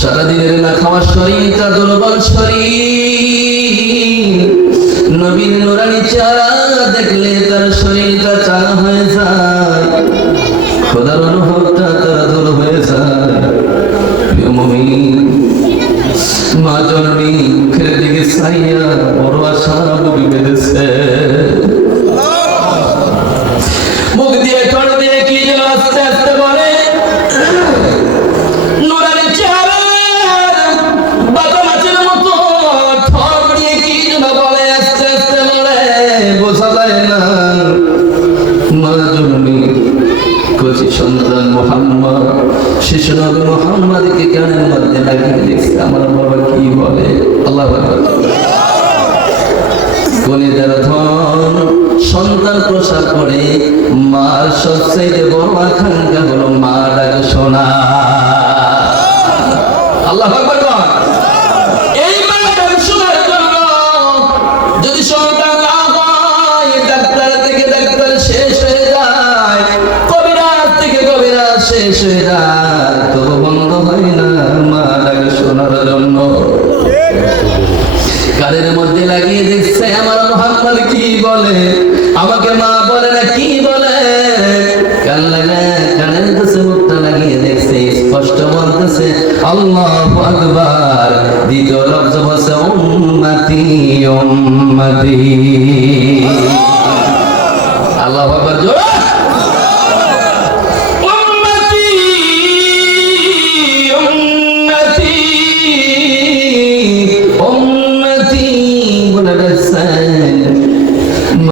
সারাদিনের না খাওয়া শরীরটা দুর্বল শরীর, নবীর নুরানি চেহারা দেখলে তার শরীরটা চাঙ্গা হয়ে যায়, খোদার অনুভবটা তার দূর হয়ে যায়। প্রিয় মুমিন, মা জননী মুখের দিকে চাইয়া বড় আশা বুক বেঁধেছে। মুখ দিয়ে ঠোঁট দিয়ে কি যেন আস্তে আস্তে বলে, নুরানি চেহারা বাবা মাছের মতো ঠোঁট দিয়ে কি যেন বলে, আস্তে আস্তে বলে, বোঝা যায় না। মা জননী কচি সন্তান মুহাম্মদ, শিশু নবী মুহাম্মদকে কানের মধ্যে লাগিয়ে দেখছে, আমার বাবা কি বলে। আল্লাহু আকবার। কলিজার ধন সন্তান প্রসাদ করে মার সবচেয়ে বড় আকাঙ্ক্ষা হলো মা ডাক শোনা। আল্লাহু আকবার। এই মা ডাক শোনার জন্য যদি সন্তান না হয়, ডাক্তার থেকে ডাক্তার শেষ হয়ে যায়, কবিরাজ থেকে কবিরাজ শেষ হয়ে যায়, তবু বন্ধ হয় না মা ডাক শোনার জন্য। কানের মধ্যে লাগিয়ে দেখছে আমার মুহাম্মদ কি বলে, আমাকে মা বলে না কি বলে। কান লাগা কানের কাছে মুখটা লাগিয়ে দেখছে, স্পষ্ট বলতেছে আল্লাহু আকবার। দ্বিতীয় লফজ বলছে উম্মতি উম্মতি। আল্লাহু আকবার।